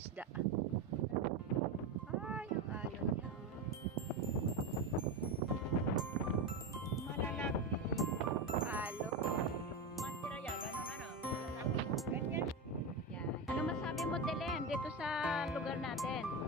isda. Ay, ang ayaw niya. Malalaki. Alo. Mantira yan. Ano na no? Malalaki. Ganyan. Yan. Ano masabi mo, Delen, dito sa lugar natin?